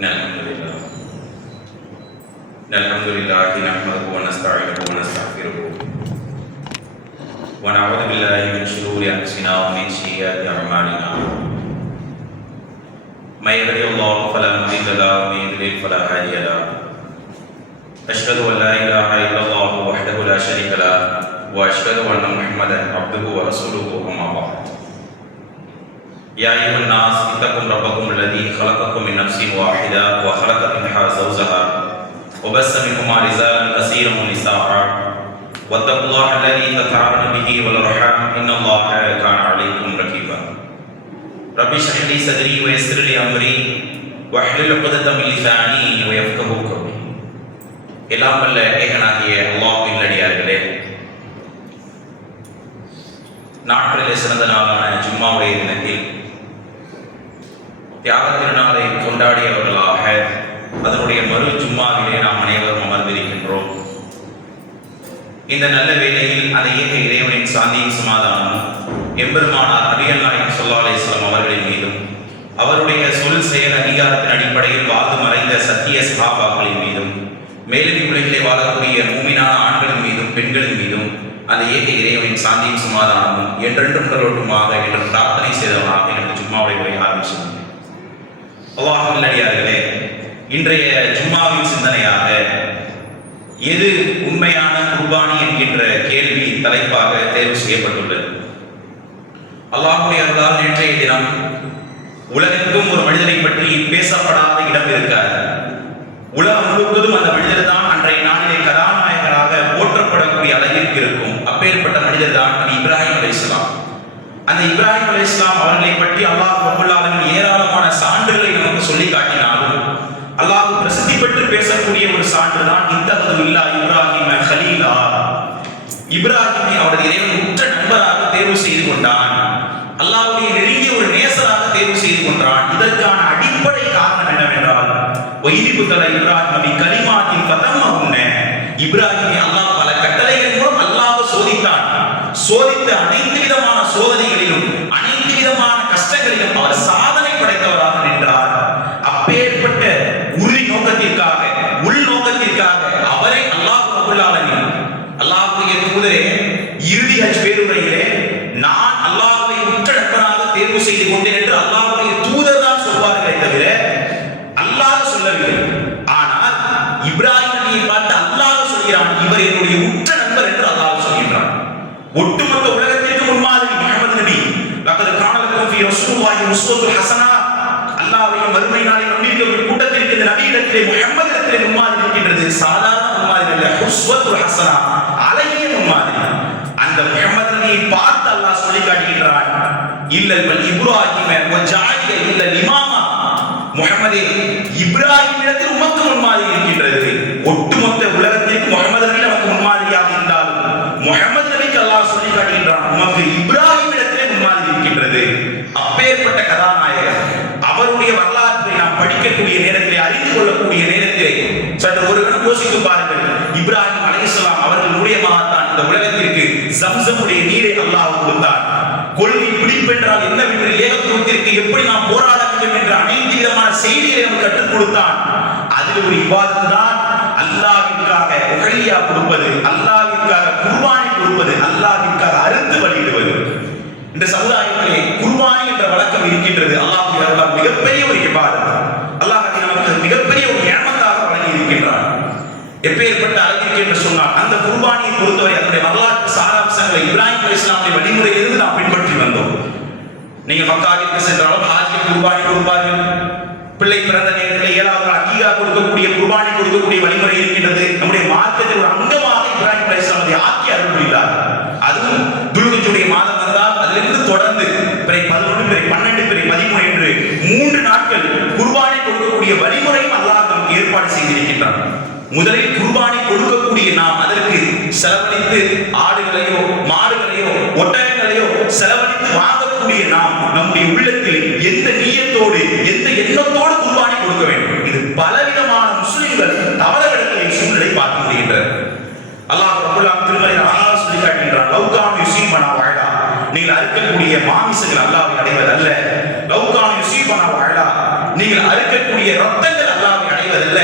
الحمد لله نحمده ونستعينه ونستغفره ونعوذ بالله من شرور أنفسنا ومن سيئات أعمالنا من يهده الله فلا مضل له ومن يضلل فلا هادي له أشهد أن لا إله إلا الله وحده لا شريك له وأشهد أن محمدا عبده ورسوله أما بعد يا أيها الناس اتقوا ربكم الذي خلقكم من نفس واحدة وخلق منها زوجها وبث منهما رجالا كثيرا ونساء واتقوا الله الذي تساءلون به والأرحام إن الله كان عليكم رقيبا رب اشرح لي صدري ويسر لي أمري واحلل عقدة من لساني ويفقهوا قولي எல்லாம் வல்ல ஏகனாகிய அல்லாஹ்வின் நல்லடியார்களே, நாட்களிலே சிறந்த நாளான ஜும்மாவுடைய தினத்தில் தியாக திருநாளை கொண்டாடியவர்களாக அதனுடைய மறு ஜும்மாவிலே நாம் அனைவரும் அமர்ந்திருக்கின்றோம். இந்த நல்ல வேளையில் அதை ஏக இறைவனின் சாந்தியும் சமாதானமும் எம்பெருமானார் நபிகள் நாயகம் ஸல்லல்லாஹு அலைஹி வஸல்லம் அவர்களின் மீதும் அவருடைய சொல் செயல் அதிகாரத்தின் அடிப்படையில் வாழ்ந்து மறைந்த சத்திய சஹாபாக்களின் மீதும் மேலும் இவ்வுலகிலே வாழக்கூடிய மூமினான ஆண்களின் மீதும் பெண்களின் மீதும் அந்த ஏக இறைவனின் சாந்தியும் சமாதானமும் என்றென்றும் நிலவட்டுமாக என்று பிரார்த்தனை செய்தவனாக எனது ஜும்மாவுடைய உரை ஆரம்பிச்சிருந்தேன். அல்லாஹ்வின் நல்லடியார்களே, இன்றைய ஜும்மாவின் சிந்தனையாக எது உண்மையான குர்பானி என்கின்ற கேள்வி தலைப்பாக தேர்வு செய்யப்பட்டுள்ளது. அல்லாஹ்வுடைய அருளால் நேற்றைய தினம் உலகெங்கும் ஒரு மனிதனை பற்றி பேசப்படாத இடம் இருக்காது. உலகம் முழுவதும் அந்த மனிதர் தான் அன்றைய நாளிலே கதாநாயகராக போற்றப்படக்கூடிய அளவிற்கு இருக்கும். அப்பேற்பட்ட மனிதர் தான் நபி இப்ராஹிம் அலைஹிஸ்ஸலாம். அந்த இப்ராஹிம் அலைஹிஸ்ஸலாம் அவர்களை பற்றி அல்லாஹ் ரப்பல் ஆலமீன் ஏராளமான சான்றுகளை நமக்கு சொல்லி காட்டினாலும் அல்லாஹ் பிரசித்தி பெற்று பேசக்கூடிய ஒரு சான்று தான் இத்தகது இல்லா இப்ராஹிம கலீலா. இப்ராஹிமை அவரது இறைவன் உற்ற நண்பராக தேர்வு செய்து கொண்டான். அல்லாஹ்வுடைய நெருங்கிய ஒரு நேசராக தேர்வு செய்து கொண்டான். இதற்கான அடிப்படை காரணம் என்னவென்றால் வைதிபுத்தல இப்ராஹிம் நபி கலிமாத்தின் ஃபதம்மஹுன்ன. இப்ராஹிமை அல்லாஹ் பல கட்டளைகள் மூலம் அல்லாஹ் சோதித்தான். சோதித்த அனைத்து விதமான சோதனைகளிலும் அனைத்து விதமான கஷ்டங்களிலும் அவர் சாதனை படைத்தவராக நின்றார். அப்பேற்பட்ட உறுதி நோக்கத்திற்காக உள் நோக்கத்திற்காக அவரை அல்லாஹ் ரப்பல் ஆலமீன் அல்லாஹ்வுடைய தூதரே இறுதி ஹஜ் பேருரையிலே நான் அல்லாஹ்வை உற்ற நண்பராக தேர்வு செய்து கொண்டேன் என்று அல்லாஹ்வுடைய தூதர் தான் சொல்வார்களே தவிர அல்லாஹ் சொல்லவில்லை. ஆனால் இப்ராஹிம் நபியை பார்த்து அல்லாஹ் சொல்கிறான், இவர் என்னுடைய உற்ற நண்பர் என்று அல்லாஹ் சொல்கிறான். ஒட்டுமொத்த உலகத்திற்கு முன்மாதிரி முஹம்மது நபி லகத் கான லக்கும் ஃபீ ரசூலில்லாஹி உஸ்வத்துல் ஹஸனா. அல்லாஹ்வையும் மறுமை நாளை நம்பியிருக்கிற கூட்டத்திற்கு இந்த நபியிடத்திலே முஹம்மது இடத்திலே முன்மாதிரி இருக்கின்றது. சாதாரண முன்மாதிரி அல்ல, உஸ்வத்துல் ஹஸனா, அழகிய முன்மாதிரி. அந்த முஹம்மது நபியை பார்த்து அல்லாஹ் சொல்லி காட்டுகிறான், இல்லல் பல் இப்ராஹிம வஜஅலிய இல்லல் இமாமா. முஹம்மதே, இப்ராஹிம் இடத்தில் உமக்கு முன்மாதிரி இருக்கின்றது. ஒட்டுமொத்த உலகத்திற்கு முஹம்மது நபி நமக்கு முன்மாதிரியாக இருந்தாலும் முஹம்மது நபிக்கு அல்லாஹ் சொல்லி காட்டுகிறான், உமக்கு இப்ராஹிம் இடத்திலே முன்மாதிரி இருக்கின்றது. அப்பேற்பட்ட கதாநாயகர் அவருடைய வரலாற்றை நாம் படிக்கக்கூடிய நேரத்திலே அறிந்து கொள்ளக்கூடிய நேரத்திலே சற்று ஒரு கணம் யோசித்து பாருங்கள். இப்ராஹிம் அலைஹிஸ்ஸலாம் அவர்கள் மூலியமாகத்தான் இந்த உலகத்திற்கு ஜம்சமுடைய நீரை அல்லாஹ் கொடுத்தார். கொள்கை பிடிப்பென்றால் என்னவென்று, ஏகத்துவத்திற்கு எப்படி நாம் போராட வேண்டும் என்ற அனைத்து விதமான செய்திகளை நமக்கு கற்றுக் கொடுத்தான். அதில் ஒரு இபாதத் தான் அல்லாஹ்விற்காக உஹலியா கொடுப்பது, அல்லாஹ்விற்காக குர்பானி கொடுப்பது, அல்லாஹ்விற்காக அறுத்து பலியிடுவது. இந்த சமுதாயத்திலே குர்பானி என்ற வழக்கம் இருக்கின்றது. அல்லாஹ்வுடைய அருளால் மிகப்பெரிய ஒரு இபாதத். அல்லாஹ் அதை நமக்கு மிகப்பெரிய ஒரு நியமத்தாக வழங்கி இருக்கின்றான். எப்பேற்பட்ட அளவிற்கு என்று சொன்னால் அந்த குர்பானியை பொறுத்தவரை அதனுடைய வரலாற்று சாராம்சங்களை இப்ராஹிம் அலைஹிஸ்ஸலாமுடைய வழிமுறையிலிருந்து நாம் பின்பற்றி வந்தோம். நீங்க மக்காவிற்கு சென்றாலும் ஹாஜிக்கு குர்பானி கொடுப்பார்கள். பிள்ளை பிறந்த நேரத்தில் 7வது அகீகா கொடுக்கக்கூடிய குர்பானி கொடுக்கக்கூடிய வழிமுறை இருக்கின்றது. நம்முடைய மார்க்கத்தில் ஒரு அங்கமாக இப்ராஹிம் அலைஹிஸ்ஸலாம் ஆக்கி அருள் புரிந்தார். அதுவும் துல்ஹஜ்ஜுடைய மாதம் வந்தால் அதிலிருந்து தொடர்ந்து பிறை 11, பிறை 12, பிறை 13 என்று 3 நாட்கள் குர்பானி கொடுக்கக்கூடிய வழிமுறையும் அல்லாஹ் நமக்கு ஏற்பாடு செய்திருக்கின்றார். முதலில் குர்பானி கொடுக்கக்கூடிய நாம் அதற்கு செலவழித்து ஆடுகளையோ மாடுகளையோ ஒட்டகங்களையோ செலவழித்து வாங்கக்கூடிய நாம் நம்முடைய உள்ளத்தில் எந்த நியத்தோடு எந்த எண்ணத்தோடு குர்பானி கொடுக்க வேண்டும். இது பலவிதமான முஸ்லிம்கள் தவறவிடக்கூடிய சூழ்நிலை பார்க்க முடிகின்றது. அல்லாஹ் ரப்பல் ஆலமீன் திருமறையில் அழகாக சொல்லி காட்டுகின்றான், லவ்கான் யுஸீபனா வஅலா. நீங்கள் அறுக்கக்கூடிய மாமிசங்கள் அல்லாஹ்வை அடைவது அல்ல. லவ்கான் யுஸீபனா வஅலா, நீங்கள் அறுக்கக்கூடிய ரத்தங்கள் அடைவதல்ல,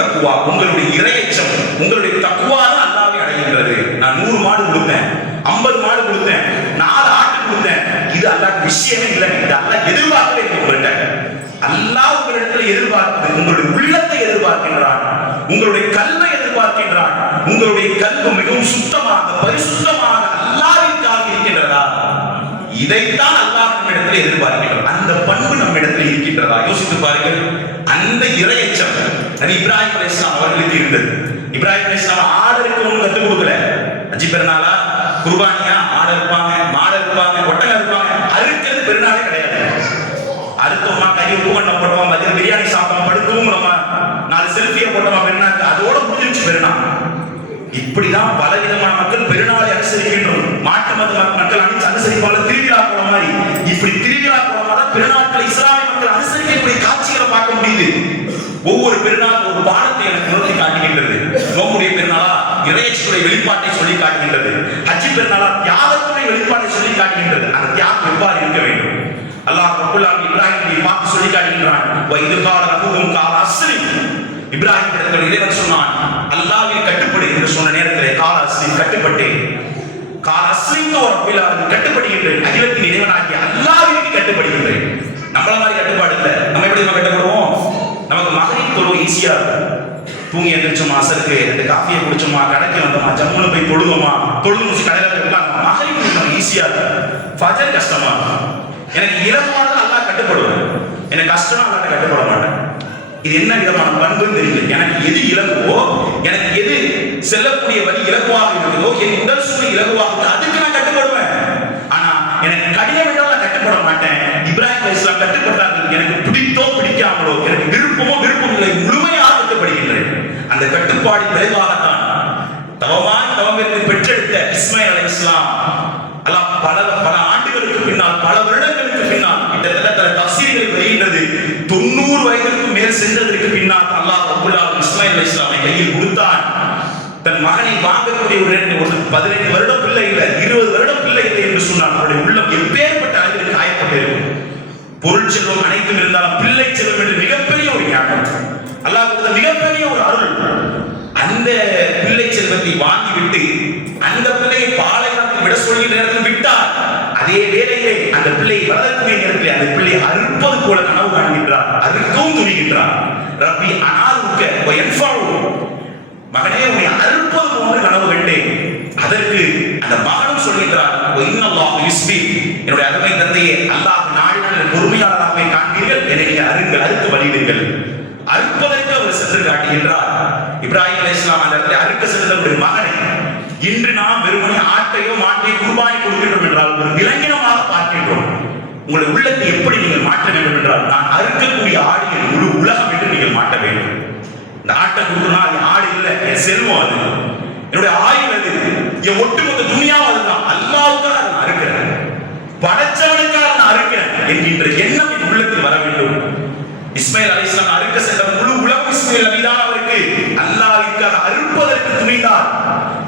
தக்குவா, உங்களுடைய இறையச்சம், உங்களுடைய தக்குவா தான் அல்லாஹ்வை அடைகின்றது. நான் 100 மாடு கொடுத்தேன், 50 மாடு கொடுத்தேன், 4 ஆட்டு கொடுத்தேன், இது அல்லாஹ் விஷயமே இல்லை. இது அல்லாஹ் எதிர்பார்க்கவே இல்லை. உங்கள்கிட்ட அல்லாஹ் உங்களிடத்தில் எதிர்பார்ப்பது உங்களுடைய உள்ளத்தை எதிர்பார்க்கின்றான், உங்களுடைய கல்வை எதிர்பார்க்கின்றான். உங்களுடைய கல்வி மிகவும் சுத்தமாக பரிசுத்தமாக அல்லாஹ்விற்காக இருக்கின்றதா? இதைத்தான் அல்லாஹ் நம்மிடத்தில் எதிர்பார்க்கிறார். அந்த பண்பு நம்மிடத்தில் இருக்கின்றதா? யோசித்து பாருங்கள். அந்த இறையச்சம் நபி இப்ராஹிம் அலைஹிஸ்ஸலாம் அவர்களுக்கு இருந்தது. இப்ராஹிம் அலைஹிஸ்ஸலாம் ஆடருக்கு ஒன்றும் கற்றுக் கொடுக்கல. அஜி பெருநாளா, குர்பானியா, ஆடு இருப்பாங்க, மாடு இருப்பாங்க, ஒட்டகம் இருப்பாங்க. அறுக்கிறது பெருநாளே கிடையாது. அறுத்தோமா, கறி உப்பும் போட்டோமா, மதியம் பிரியாணி சாப்பிட்டோம், படுத்துவோம், நம்ம 4 செல்ஃபியை போட்டோமா பெருநாளுக்கு, அதோட முடிஞ்சிருச்சு பெருநாள். இப்படிதான் பலவிதமான மக்கள் பெருநாளை அனுசரிக்கின்றோம். மாட்டு மத மக்கள் அனுசரிப்பாங்க திருவிழா போன மாதிரி. இப்படி திருவிழா போன மாதிரி பெருநாட்களை இஸ்லாமிய மக்கள் அனுசரிக்கக்கூடிய காட்சிகளை பார்க்க முடியுது. ஒவ்வொரு பெருநாள் ஒரு பாடத்தை எனக்கு உணர்த்தி காட்டுகின்றது. நோம்புடைய பெருநாளா இறையச்சத்துடைய வெளிப்பாட்டை சொல்லி காட்டுகின்றது. ஹஜ் பெருநாளா தியாகத்துடைய வெளிப்பாட்டை சொல்லி காட்டுகின்றது. அந்த தியாகம் எவ்வாறு இருக்க வேண்டும்? அல்லாஹ் ரப்பல் ஆலமீன் இப்ராஹிமை பார்த்து சொல்லி காட்டுகின்றான். வஇது கால லஹும் கால அஸ்லிம். இப்ராஹிம் இடத்தில் இறைவன் சொன்னான், அல்லாஹ்விற்கு கட்டுப்படு என்று சொன்ன நேரத்தில் கால அஸ்லிம், கட்டுப்பட்டேன். கால அஸ்லிம் ரப்பில் ஆலமீன், கட்டுப்படுகின்றேன். அகிலத்தின் இறைவனாகிய அல்லாஹ்விற்கு கட்டுப்படுகின்றேன். நம்மள மாதிரி கட்டுப்பாடு இல்லை. நம்ம எப்படி நம்ம கட்டுப்படுவோம்? நமக்கு மகரிப் தொழுகை ஈஸியா இருக்கும். தூங்கி எந்திரிச்சோமா, அசருக்கு 2 காஃபியை குடிச்சோமா, கடைக்கு வந்தோமா, ஜம்முன்னு போய் தொழுவோமா, தொழுது முடிச்சு கடையில போய் உட்கார்ந்தோமா, மகரிப் ஈஸியா இருக்கும். ஃபஜர் கஷ்டமா. எனக்கு இலகுவாக அல்லாஹ் கட்டுப்படுவேன், எனக்கு கஷ்டமா அல்லாஹ் கட்டுப்பட மாட்டேன். இது என்ன விதமான பண்புன்னு தெரியல. எனக்கு எது இலகுவோ, எனக்கு எது செல்லக்கூடிய வழி இலகுவாக இருக்குதோ, என் உடல் சூழல் இலகுவாக, அதுக்கு நான் கட்டுப்படுவேன். ஆனா எனக்கு கடினம் என்றால் நான் கட்டுப்பட மாட்டேன். இப்ராஹிம் அலைஹிஸ்ஸலாம் கட்டுப்பட்டார்கள். எனக்கு பிடித்தோ பிடிக்காமலோ, எனக்கு விருப்பமோ விருப்பம் இல்லை, முழுமையாக கட்டுப்படுகின்றேன். அந்த கட்டுப்பாடின் விளைவாகத்தான் தவமிருந்து பெற்றெடுத்த இஸ்மாயில் அலைஹிஸ்ஸலாம் அல்லாஹ் பல ஆண்டுகளுக்கு பின்னால், பல வருடங்களுக்கு பின்னால், கிட்டத்தட்ட தஃசீர்களை வெளியிட்டது 90 வயதிற்கு மேல் சென்றதற்கு பின்னால் அல்லாஹ் ரப்பல் ஆலமீன் இஸ்மாயில் அலைஹிஸ்ஸலாமை கையில் கொடுத்தான். தன் மகனை வாங்கக்கூடிய ஒரு 15 வருடம் பிள்ளை இல்லை, 20 வருடம் பிள்ளை இல்லை என்று சொன்னார். அவருடைய உள்ளம் எப்பேற்பட்ட அளவிற்கு காயப்பட்டிருக்கும். பொருள் செல்வம் அனைத்தும் இருந்தாலும் பிள்ளை செல்வம் என்று மிகப்பெரிய ஒரு ஞானம், அல்லாஹ் கொடுத்த மிகப்பெரிய ஒரு அருள். அந்த பிள்ளை செல்வத்தை வாங்கிவிட்டு அந்த பிள்ளையை பாலைவனத்தில் விட சொல்கின்ற நேரத்தில் விட்டார். அதே வேளையிலே அந்த பிள்ளையை வளர்க்கக்கூடிய நேரத்தில் அந்த பிள்ளை அறுப்பது போல கனவு காண்கின்றார், அறுக்கவும் துணிகின்றார். ரப்பி அனாதுக்க வயன்ஃபவு, மகனே உன்னை அறுப்பது போன்று கனவு கண்டேன். அதற்கு அந்த மகனும் சொல்கின்றார், இன்னல்லாஹு யுஸ்பி, என்னுடைய அருமை தந்தையே, அல்லாஹ் நாடினால் பொறுமையாளராகவே காண்பீர்கள், என்னை அருங்கள், அறுத்து வழியிடுங்கள். அறுப்பதற்கு அவர் சென்று காட்டுகின்றார். இப்ராஹிம் அலைஹிஸ்ஸலாம் அந்த இடத்துல அறுக்க சென்றவருடைய மகனை இன்று நாம் வெறுமனே ஆட்டையோ மாட்டையோ குர்பானி கொடுக்கின்றோம் என்றால் ஒரு விலங்கினமாக பார்க்கின்றோம். உங்களுடைய உள்ளத்தை எப்படி நீங்கள் மாற்ற வேண்டும் என்றால், நான் அறுக்கக்கூடிய ஆடியை முழு உலகம் என்று நீங்கள் மாற்ற வேண்டும். இந்த ஆட்டை கொடுக்கணும், அது ஆடு இல்லை, என் செல்வம், அது என்னுடைய ஆயுள், அது என் ஒட்டுமொத்த துணியாவும் அதுதான். அல்லாஹ்வுக்காக நான் அறுக்கிறேன், படைச்சவனுக்காக நான் அறுக்கிறேன் என்கின்ற எண்ணம் என் உள்ளத்தில் வர வேண்டும். இஸ்மாயில் அலைஹிஸ்ஸலாம் அறுக்க சென்ற முழு உலகம் இஸ்மாயில் நபிதான் அவருக்கு. அல்லாஹ்விற்காக அறுப்பதற்கு துணிந்தார்.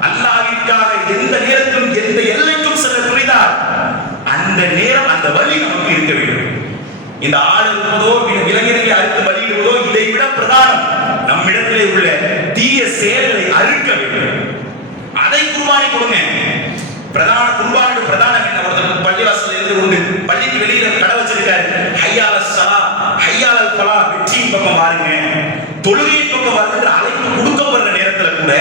அல்லாஹ்விற்காக எந்த நேரத்திலும் எந்த எல்லைக்கும் செல்ல துணிந்தார். அந்த நேரம், அந்த வழி நமக்கு இருக்க வேண்டும். இந்த ஆடு இருப்பதோ, விலங்கினங்களை அறுத்து வழியிடுவதோ இதை விட பிரதானம் நம்மிடத்திலே உள்ள தீய செயல்களை அறுக்க வேண்டும். அதை குர்பானி கொடுங்க. பிரதான குர்பானோட பிரதானம் என்ன? ஒருத்தர் பள்ளிவாசல்ல இருந்து கொண்டு பள்ளிக்கு வெளியில கடை வச்சிருக்காரு, ஹய்யால ஸலா, ஹய்யால ஃபலா, வெற்றியின் பக்கம் பாருங்க, தொழுகையின் பக்கம் பாருங்க அழைப்பு கொடுக்கப்படுற நேரத்துல கூட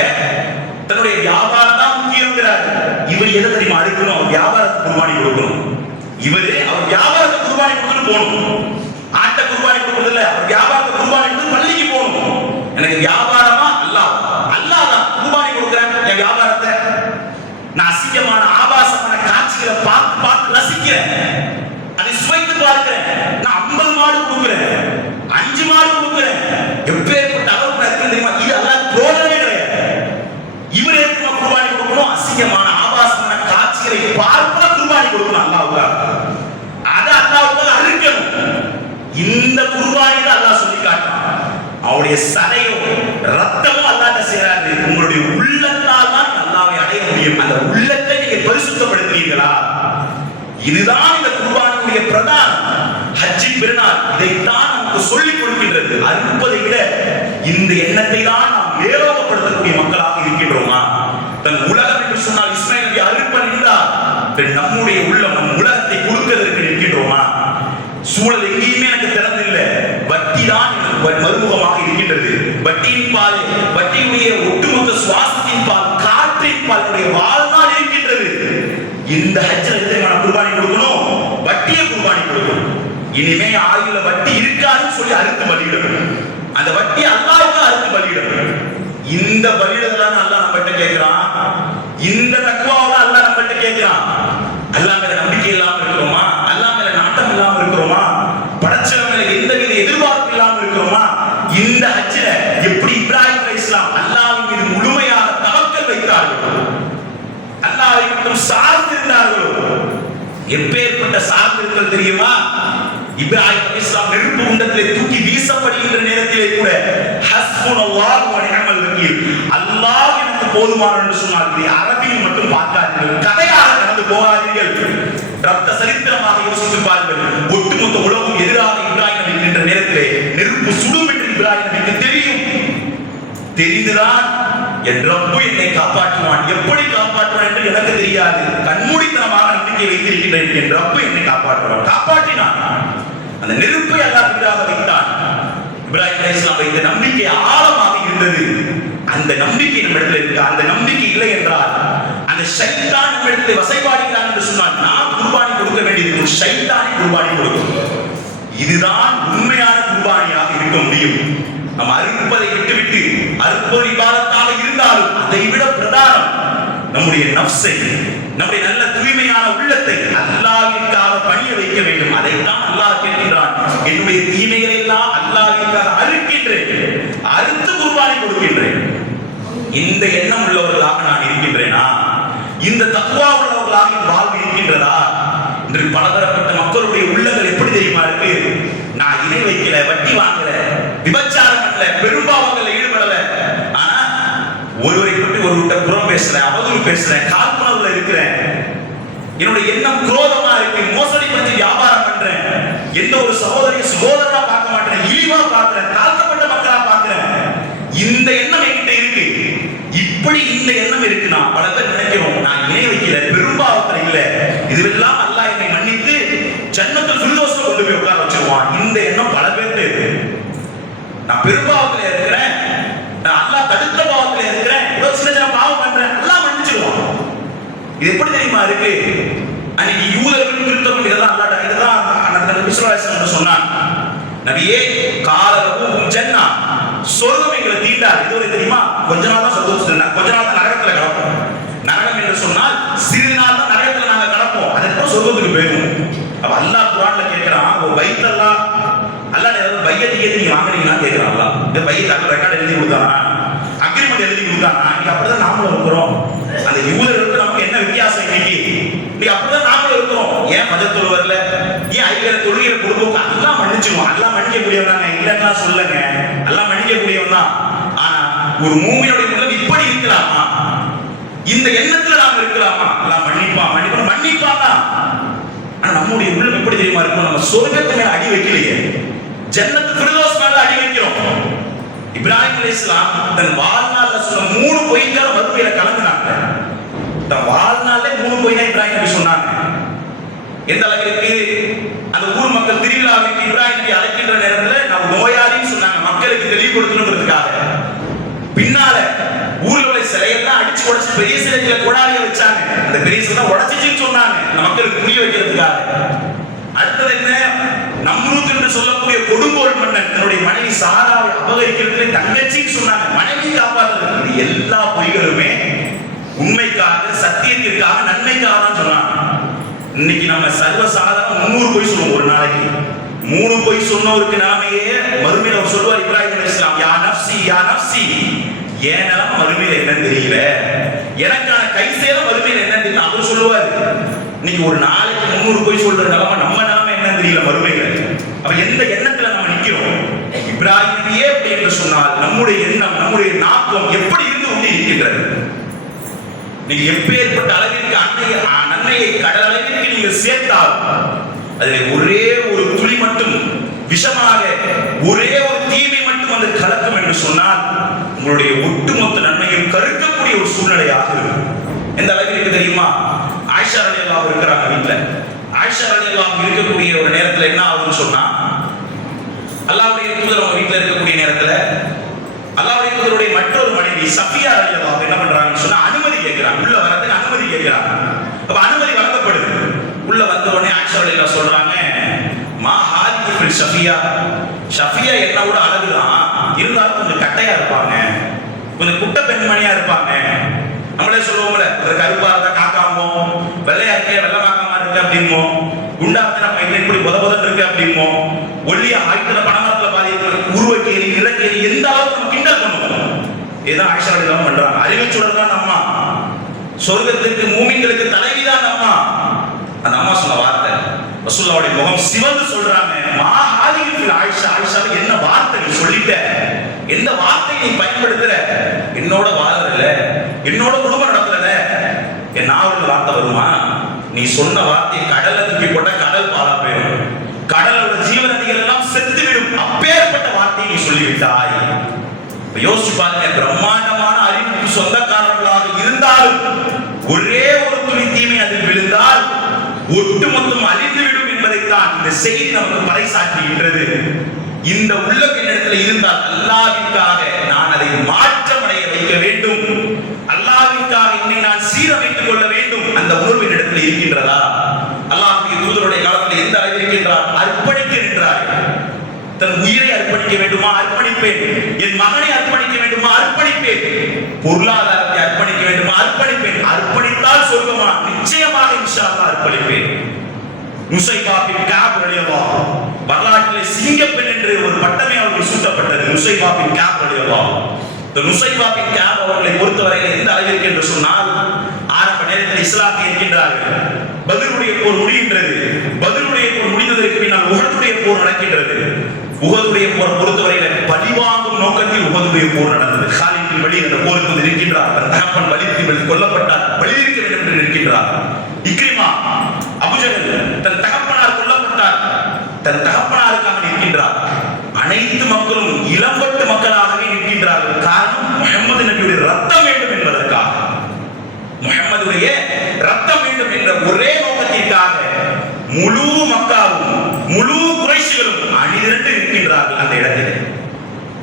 தன்னுடைய வியாபாரம் தான் முக்கியங்கிறார். இவர் எதை தெரியுமா அறுக்கணும்? அவர் வியாபாரத்துக்கு குர்பானி கொடுக்கணும். இவரு அவர் வியாபாரத்துக்கு குர்பானி கொடுத்துட்டு போகணும். ஆட்டை குர்பானி கொடுக்கறது இல்ல, அவர் வியாபாரத்துக்கு குர்பானி கொடுத்து பள்ளிக்கு போகணும். எனக்கு வியாபாரமா அல்லாஹ் தான் குர்பானி கொடுக்குறேன். என் வியாபாரத்தை நான் அசிங்கமான ஆபாசமான காட்சிகளை பார்த்து ரசிக்கிறேன், அதை சுவைத்து பார்க்கிறேன். நான் 50 மாடு கொடுக்குறேன், 5 மாடு கொடுக்குறேன், எப்பேற்பட்ட அளவுக்கு இருக்கு தெரியுமா? இது அல்லாஹ் பிரோஜனமே கிடையாது. இவர் எதுக்கு குர்பானி கொடுக்கணும்? அசிங்கமான ஆபாசமான காட்சிகளை பார்ப்பா குர்பானி கொடுக்கணும் அல்லாஹ்வுக்காக. அதை அல்லாஹ்வுக்காக அறுக்கணும். இந்த குர்பானி தான் அல்லாஹ் சொல்லி காட்டுறான். அவருடைய சதையோ ரத்தமோ அல்லாஹ் செய்றாரு. உங்களுடைய உள்ளத்தால் தான் அல்லாஹ்வை அடைய முடியும். அந்த உள்ளத்தை நீங்க பரிசுத்தப்படுத்துறீங்களா? இதுதான் இந்த குர்பானியுடைய பிரதானம். ஹஜ் பெருநாள் இதைத்தான் நமக்கு சொல்லிக் கொடுக்கின்றது. அறுப்பதை விட இந்த எண்ணத்தை தான் நாம் மேலோகப்படுத்தக்கூடிய மக்களாக இருக்கின்றோமா? தன் உலகம் என்று சொன்னால் இஸ்மாயில் நபி அறுப்பன் என்றார். நம்முடைய உள்ளம் நம் உலகத்தை கொடுப்பதற்கு நிற்கின்றோமா? சூழல் எங்கேயுமே எனக்கு திறந்தில்லை. வட்டி தான் மறுமுகமாக இருக்கின்றது. வட்டியின் பால், வட்டியுடைய ஒட்டுமொத்த சுவாசத்தின் பால், காற்றின் பால் வாழ்நாள் இருக்கின்றது. இந்த ஹஜ்ஜில் குர்பானி கொடுக்கணும், வட்டியை குர்பானி கொடுக்கணும். இனிமே ஆயுள வட்டி இருக்காதுன்னு சொல்லி அறுத்து பலியிடணும். அந்த வட்டி அல்லாஹ்வுக்கு அறுத்து பலியிடணும். இந்த பலியிடலாம் அல்லாஹ் நம்மகிட்ட கேட்கிறான். இந்த தக்வாவை அல்லாஹ் நம்மகிட்ட கேட்கிறான். அல்லாஹ் மேல நம்பிக்கை இல்லாம இருக்கிறோமா? அல்லாஹ் மேல நாட்டம் இல்லாம இருக்கிறோமா? படைச்சவன் மேல எந்தவித எதிர்பார்ப்பு இல்லாம இருக்கிறோமா? இந்த ஹஜ்ஜில எப்படி இப்ராஹிம் அலைஹிஸ்ஸலாம் அல்லாஹ்வின் மீது முழுமையாக தவக்கல் வைத்தார்கள், அல்லாஹ்வை மட்டும் சார்ந்திருந்தார்களோ, எப்பேற்பட்ட சார்ந்திருத்தல் தெரியுமா? இப்ராஹிம் அலைஹிஸ்ஸலாம் நெருப்பு குண்டத்திலே தூக்கி வீசப்படுகின்ற நேரத்திலே கூட ஹஸ்புனல்லாஹு வ நிஅமல் வக்கீல், அல்லாஹ் எனக்கு போதுமானவன் என்று சொன்னார்கள். அரபியில் மட்டும் பார்க்காதீர்கள், கதையாக கடந்து போகாதீர்கள், ரத்த சரித்திரமாக யோசித்து பாருங்கள். ஒட்டுமொத்த உலகம் எதிராக இப்ராஹிம் நபி நின்ற நேரத்திலே நெருப்பு சுடும் என்று இப்ராஹிம் நபிக்கு தெரியும். தெரிந்துதான் என் ரப்பு என்னை காப்பாற்றுவான், எப்படி காப்பாற்றுவான் என்று எனக்கு தெரியாது, கண்மூடித்தனமாக நம்பிக்கை வைத்திருக்கிறேன், என் ரப்பு என்னை காப்பாற்றுவான். காப்பாற்றினான். அந்த நெருப்பை அல்லாஹ் எதிராக வைத்தான். இப்ராஹிம் அலைஹிஸ்ஸலாம் வைத்த நம்பிக்கை ஆழமாக இருந்தது. அந்த நம்பிக்கை நம்மிடத்தில் இருக்கு. அந்த நம்பிக்கை இல்லை என்றால் அந்த ஷைத்தான் நம்மிடத்தில் வசைபாடுகிறான் என்று சொன்னால் நாம் குர்பானி கொடுக்க வேண்டியது ஷைத்தானை குர்பானி கொடுக்கும். இதுதான் உண்மையான குர்பானியாக இருக்க முடியும். நம்ம அறுப்பதை விட்டுவிட்டு அறுப்பது இபாதத்தாக இருந்தாலும் அதை விட பிரதானம் நம்முடைய நஃப்ஸை, நம்முடைய நல்ல தூய்மையான உள்ளத்தை அல்லாஹ்விற்காக பணிய வைக்க வேண்டும். அதைத்தான் அல்லாஹ் கேட்கின்றான். என்னுடைய தீமைகளை எல்லாம் அல்லாஹ்விற்காக அறுக்கின்றேன், அறுத்து குர்பானி கொடுக்கின்றேன். இந்த எண்ணம் உள்ளவர்களாக நான் இருக்கின்றேனா? இந்த தக்வா உள்ளவர்களாக என் வாழ்வு இருக்கின்றதா? இன்று பலதரப்பட்ட மக்களுடைய உள்ளங்கள் எப்படி தெரியுமா இருக்கு? நான் இணை வைக்கல, வட்டி வாங்கல, விபச்சாரம் பண்ணல, பெரும்பாவங்கள்ல ஈடுபடல, ஆனா ஒருவரை பற்றி ஒருவர்கிட்ட புறம் பேசுறேன், அவதூறு பேசுறேன், காழ்ப்புணர்வுல இருக்கிறேன், என்னுடைய எண்ணம் குரோதமா இருக்கு, மோசடி பற்றி வியாபாரம் பண்றேன், எந்த ஒரு சகோதரியை சகோதரனா பார்க்க மாட்டேன், இழிவா பார்க்கிறேன், தாழ்த்தப்பட்ட மக்களா பார்க்கிறேன். இந்த எண்ணம் என்கிட்ட இருக்கு. இப்படி இந்த எண்ணம் இருக்கு. நான் பல பேர் நினைக்கிறோம், நான் இணை வைக்கல, பெரும்பாவத்துல இல்ல, இதுவெல்லாம் அல்லாஹ் என்னை மன்னித்து ஜன்னத்துல் ஃபிர்தௌஸ்ல கொண்டு போய் உட்கார வச்சிருவான். இந்த எண்ணம் பல பேர்ட்ட இருக்கு. நான் பெரும்பாவத்துல இருக்கிறேன், நான் அல்லாஹ் தடுத்த பாவத்துல இருக்கிறேன், ஏதோ சின்ன சின்ன பாவம் பண்றேன், அல்லாஹ் மன்னிச்சிடுவான். இது எப்படி தெரியுமா இருக்கு? அன்னைக்கு யூதர்கள் கிறிஸ்தவர்கள் இதெல்லாம் அல்லாஹ் இதெல்லாம் நபி ஸல்லல்லாஹு அலைஹி வஸல்லம் சொன்னான். நபியே காலவும் ஜன்னா, சொர்க்கம் எங்களை தீண்டாது. இதுவரை தெரியுமா? கொஞ்ச நாள் தான் சொர்க்கம், கொஞ்ச நாள் தான் நரகத்துல கிடப்போம். நரகம் என்று சொன்னால் சிறிது நாள் தான் நரகத்துல நாங்க கிடப்போம், அதுக்கப்புறம் சொர்க்கத்துக்கு போயிடுவோம். அப்ப அல்லாஹ் குர்ஆன்ல கேட்கிறான், ஒரு பைத்தெல்லாம் அல்லாஹ் ஏதாவது பையத்தை ஏத்தி நீங்க வாங்குறீங்களா கேட்கிறான். அல்லாஹ் இந்த பையத்தை ரெக்கார்ட் எழுதி கொடுத்தானா, அக்ரிமெண்ட் எழுதி கொடுத்தானா? இன்னைக்கு அப்படிதான் நாமளும் இருக்கிறோம். அந்த யூதர்களுக்கு நமக்கு என்ன வித்தியாசம்? இன்னைக்கு அப்படிதான் நாமளும் இருக்கிறோம். ஏன் மதத்தோடு வரல, ஏன் ஐக்கிய தொழுகிற குடும்பம் எல்லாம் மன்னிச்சுவோம். எல்லாம் மன்னிக்க கூடியவன் தாங்க, இல்லைன்னா சொல்லுங்க, எல்லாம் மன்னிக்க கூடியவன் தான். ஆனா ஒரு மூமினுடைய உள்ளம் இப்படி இருக்கலாமா? இந்த எண்ணத்துல நாம இருக்கலாமா? எல்லாம் மன்னிப்பாங்க. ஆனா நம்முடைய உள்ளம் எப்படி தெரியுமா இருக்கும்? நம்ம சொர்க்கத்து மேல அடி வைக்கலையே, ஜன்னத்துல் ஃபிர்தௌஸ் மேல அடி வைக்கிறோம். இப்ராஹிம் அலைஹிஸ்ஸலாம் தன் வாழ்நாள்ல சொன்ன 3 பொய்களை மறுமையில கலந்துனாங்க. தன் வாழ்நாள்ல 3 பொய் தான் இப்ராஹிம் நபி சொன்னாங்க. எந்த அளவிற்கு? அந்த ஊர் மக்கள் திருவிழாவுக்கு இப்ராஹிம் நபி அழைக்கின்ற நேரத்தில் நான் நோயாளின்னு சொன்னாங்க, மக்களுக்கு தெளிவுபடுத்தணுங்கிறதுக்காக. பின்னால ஊர்ல உள்ள சிலையெல்லாம் அடிச்சு உடைச்சு பெரிய சிலைகளை கொடாலிய வச்சாங்க. அந்த பெரிய சிலை உடைச்சிச்சுன்னு சொன்னாங்க, அந்த மக்களுக்கு புரிய வைக்கிறதுக்காக. அடுத்தது என்ன? நம்ரூத் என்று சொல்லக்கூடிய கொடுங்கோல் மன்னன் தன்னுடைய மனைவி சாராவை அபகரிக்கிறதுல தங்கச்சின்னு சொன்னாங்க, மனைவி காப்பாற்றுறது. எல்லா பொய்களுமே உண்மைக்காக, சத்தியத்திற்காக, நன்மைக்காக தான் சொன்னாங்க. இன்னைக்கு நம்ம சர்வசாதாரண 300 பொய் சொல்லுவோம் ஒரு நாளைக்கு. 3 பொய் சொன்னவருக்கு நாமையே மறுமையில அவர் சொல்வார் இப்ராஹிம் அலைஹிஸ்ஸலாம், யா நஃப்ஸி யா நஃப்ஸி, ஏன் நிலம் மறுமையில என்னன்னு தெரியல, எனக்கான கை சேதம் மறுமையில என்னன்னு தெரியல அவர் சொல்லுவார். இன்னைக்கு ஒரு நாளைக்கு 300 பொய் சொல்ற நிலைமை, நம்ம நிலைமை என்னன்னு தெரியல மறுமையில. அப்ப எந்த எண்ணத்துல நம்ம நிக்கிறோம்? இப்ராஹிம் நபியே அப்படி என்று சொன்னால் நம்முடைய எண்ணம், நம்முடைய நாக்கம் எப்படி இருந்து கொண்டு இருக்கின்றது? நீங்க எப்பேற்பட்ட அளவிற்கு நன்மையை கடல் அளவிற்கு நீங்கள் சேர்த்தால் அதில் ஒரே ஒரு துளி மட்டும் விஷமாக ஒரே ஒரு தீமை மட்டும் வந்து கலக்கும் என்று சொன்னால் உங்களுடைய ஒட்டுமொத்த நன்மையும் கருக்கக்கூடிய ஒரு சூழ்நிலையாக இருக்கும். எந்த அளவுக்கு இருக்கு தெரியுமா? ஆயிஷா ரலியல்லாஹு இருக்கிறாங்க வீட்டுல. ஆயிஷா ரலியல்லாஹு இருக்கக்கூடிய ஒரு நேரத்துல என்ன ஆகுதுன்னு சொன்னா, அல்லாஹ்வுடைய தூதர் அவங்க வீட்டுல இருக்கக்கூடிய நேரத்துல அல்லாஹ்வுடைய தூதருடைய மற்றொரு மனைவி சஃபியா ரலியல்லாஹு என்ன பண்றாங்கன்னு சொன்னா அனுமதி கேட்கிறாங்க. உள்ள வரதுக்கு அனுமதி கேட்கிறாங்க. அப்ப அனுமதி வழங்கப்படுது. உள்ள வந்த உடனே ஆயிஷா ரலியல்லாஹு சொல்றாங்க, மா ஹாதிஹி ஃபில் ஷஃபியா, ஷஃபியா என்னோட அழகுதான், இருந்தாலும் கொஞ்சம் கட்டையா இருப்பாங்க, கொஞ்சம் குட்ட பெண்மணியா இருப்பாங்க. நம்மளே சொல்லுவோம்ல, ஒரு கருப்பா இருந்தா காக்காமோ, வெள்ளையா இருக்க வெள்ளை காக்காம இருக்கு அப்படிமோ, குண்டா இருந்தா நம்ம இப்படி புதபுதன் இருக்கு அப்படிமோ, ஒல்லியா ஆயிரத்துல பணமரத்துல பாதி உருவக்கேரி நிறக்கேரி எந்த அளவுக்கு நம்ம கிண்டல் பண்ணுவோம். இதுதான் ஆயிஷா ரலியல்லாஹு பண்றாங்க. அறிவுச்சுடர் தான் அம்மா, சொர்க்கத்துக்கு மூமின்களுக்கு தலைவிதான் அம்மா. அந்த அம்மா சொன்ன வார்த்தை ரசூலுல்லாஹ்வுடைய முகம் சிவந்து சொல்றாங்க, மா ஹாதிஹி ஃபில் ஆயிஷா, ஆயிஷாவுக்கு என்ன வார்த்தை நீ சொல்லிட்ட, எந்த வார்த்தையை நீ பயன்படுத்துற, என்னோட வாழல, என்னோட குடும்பம் நடத்தல, என் நாவல் வார்த்தை வருமா? நீ சொன்ன வார்த்தையை கடல்ல தூக்கி போட்ட கடல் பாலா போயிடும், கடலோட ஜீவநதிகள் எல்லாம் செத்து விடும், அப்பேற்பட்ட வார்த்தையை நீ சொல்லிவிட்டாய். யோசிச்சு பாருங்க, பிரம்மாண்டமான அறிவுக்கு சொந்தக்காரர்களாக இருந்தாலும் ஒரே ஒரு துளி தீமை அதில் விழுந்தால் ஒட்டுமொத்தம் அழிந்துவிடும் என்பதைத்தான் இந்த செய்தி நமக்கு பறைசாற்றுகின்றது. இந்த உள்ளம் என்னிடத்தில் இருந்தால் அல்லாஹ்விற்காக நான் அதை மாற்றமடைய வைக்க வேண்டும், அல்லாஹ்விற்காக என்னை நான் சீரமைத்துக் கொள்ள வேண்டும். அந்த உணர்வு என்னிடத்தில் இருக்கின்றதா? அல்லாஹ்வுடைய தூதருடைய காலத்தில் எந்த அளவில் இருக்கின்றார்? அர்ப்பணிக்க நின்றார். தன் உயிரை அர்ப்பணிக்க வேண்டுமா? அர்ப்பணிப்பேன். என் மகனை அர்ப்பணிக்க வேண்டுமா? அர்ப்பணிப்பேன். பொருளாதாரத்தை அர்ப்பணிக்க வேண்டுமா? அர்ப்பணிப்பேன். அர்ப்பணித்தால் சொர்க்கமா? நிச்சயமாக இன்ஷா அல்லாஹ் அர்ப்பணிப்பேன். நுசைபா பின் கஅப் ரலியல்லாஹு, வரலாற்றிலே சிங்கப்பெண் என்று ஒரு பட்டமே அவருக்கு சூட்டப்பட்டது. நுசைபா பின் கஅப் ரலியல்லாஹு. இந்த நுசைபா பின் கஅப் அவர்களை பொறுத்தவரையில் எந்த அளவிற்கு என்று சொன்னால், ஆரம்ப நேரத்தில் இஸ்லாத்தை இருக்கின்றார்கள். பத்ருடைய போர் முடிகின்றது. பத்ருடைய போர் முடிந்ததற்கு பின்னால் உஹதுடைய போர் நடக்கின்றது. உஹதுடைய போர் பொறுத்தவரையில பழிவாங்கும் நோக்கத்தில் உஹதுடைய போர் நடந்தது. காலித் பின் வலீத் அந்த போருக்கு இருக்கின்றார். தன் தகப்பன் வலீத் கொல்லப்பட்டார், பழியிருக்க வேண்டும் என்று இருக்கின்றார். இக்ரிமா, அபூஜஹல் தன் தகப்பனார் கொல்லப்பட்டார், தன் தகப்பனாருக்காக நிற்கின்றார். அனைத்து மக்களும் இளம்பட்டு மக்களாகவே நிற்கின்றார்கள். காரணம், முஹம்மது நபியுடைய ரத்தம் வேண்டும் என்பதற்காக, முஹம்மதுடைய ரத்தம் வேண்டும் என்ற ஒரே நோக்கத்திற்காக முழு மக்காவும் முழு குறைஷிகளும் அணிதிரண்டு நிற்கின்றார்கள். அந்த இடத்தில்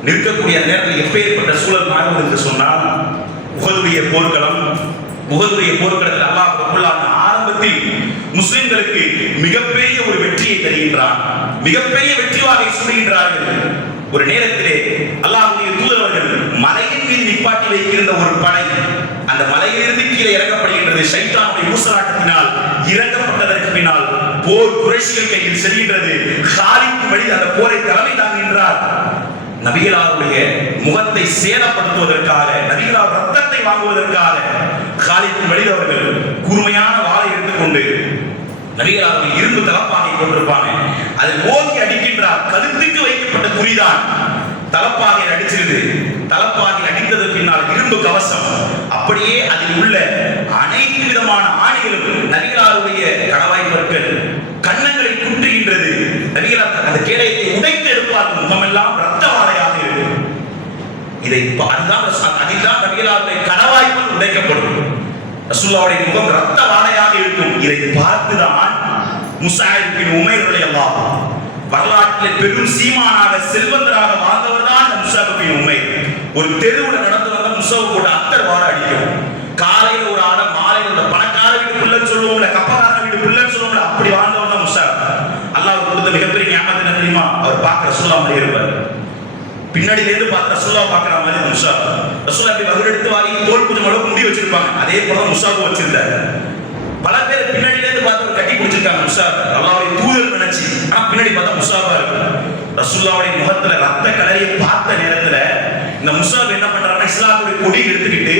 நிற்கக்கூடிய நேரத்தில் எப்பேற்பட்ட சூழல் மாறும் என்று சொன்னால், உஹதுடைய போர்க்களம், உஹதுடைய போர்க்களத்தில் அல்லாஹ் ரப்பல் ஆலமீன் ஆரம்பத்தில் முஸ்லிம்களுக்கு மிகப்பெரிய ஒரு வெற்றியை தருகின்றான். மிகப்பெரிய வெற்றி வாகை சூடுகின்றார்கள். ஒரு நேரத்திலே அல்லாஹ்வுடைய தூதரவர்கள் மலையின் மீது நிப்பாட்டி வைக்கின்ற ஒரு படை அந்த மலையிலிருந்து கீழே இறக்கப்படுகின்றது. ஷைத்தானுடைய ஊசலாட்டத்தினால் இறக்கப்பட்டதற்கு பின்னால் போர் குறைஷிகள் கையில் செல்கின்றது. காலித் பின் வலீத் அந்த போரை தலைமை தாங்குகின்றார். நபிகளாருடைய முகத்தை சேதப்படுத்துவதற்காக, நபிகளார் ரத்தத்தை வாங்குவதற்காக காலித் பின் வலீத் அவர்கள் கூர்மையான வாளை எடுத்துக்கொண்டு, நபிகளார் இரும்பு தலப்பாகை கொண்டிருப்பாங்க, அதை ஓங்கி அடிக்கின்றார். கழுத்துக்கு வைக்கப்பட்ட குறிதான் தலப்பாகை அடிச்சிருது. தலப்பாகை அடித்தது பின்னால் இரும்பு கவசம், அப்படியே அதில் உள்ள அனைத்து விதமான ஆணிகளும் நபிகளாருடைய கடவாய் பற்கள் கன்னங்களை குற்றுகின்றது. நபிகளார் அந்த கேடயத்தை உடைத்து எடுப்பார்கள். முகமெல்லாம் ரத்த வாடையாக இருக்கும். இதை அதில்தான் நபிகளாருடைய கடவாய்கள் உடைக்கப்படும். ரசூலுல்லாஹ்வுடைய முகம் ரத்த வாடையாக இருக்கும். இதை பார்த்துதான் முஸஅப் பின் உமைர் ரலியல்லாஹு, வரலாற்றில் பெரும் சீமானாக செல்வந்தராக வாழ்ந்தவர் தான் முஸஅப் பின் உமைர். ஒரு தெருவில் நடந்து வந்த முஸஅப் கூட அத்தர் வாட அடிக்கும். காலையில் ஒரு ஆட, மாலையில் ஒரு பணக்கார வீட்டு பிள்ளைன்னு சொல்லுவோம்ல, கப்பக்கார வீட்டு பிள்ளைன்னு சொல்லுவோம்ல, அப்படி வாழ்ந்தவர் தான் முஸஅப். அல்லாஹ் கொடுத்த மிகப்பெரிய ஞாபகம் என்ன தெரியுமா? அவர் பார்க்க ரசூலுல்லாஹ் மாதிரி இருப்பார். பின்னாடில இருந்து பார்த்து ரசூலுல்லாஹ் பார்க்குற மாதிரி முஸஅப். ரசூலுல்லாஹ் அப்படி வகுடு எடுத்து வாங்கி தோல் கொஞ்சம் அளவுக்கு முடி வச்சிருப்பாங்க. அதே போல தான் முஸஅப் வச்சிருந்தார். பல பேர் பின்னாடில இருந்து பார்த்து ஒரு கட்டி பிடிச்சிருக்காங்க முஸஅப், அல்லாஹ்வுடைய தூதர் நினைச்சு. ஆனா பின்னாடி பார்த்தா முஸஅப்பா இருக்கு. ரசூலுல்லாஹ்வுடைய முகத்துல ரத்த கலரியை பார்த்த நேரத்துல இந்த முஸஅப் என்ன பண்றாருன்னா, இஸ்லாமுடைய கொடி எடுத்துக்கிட்டு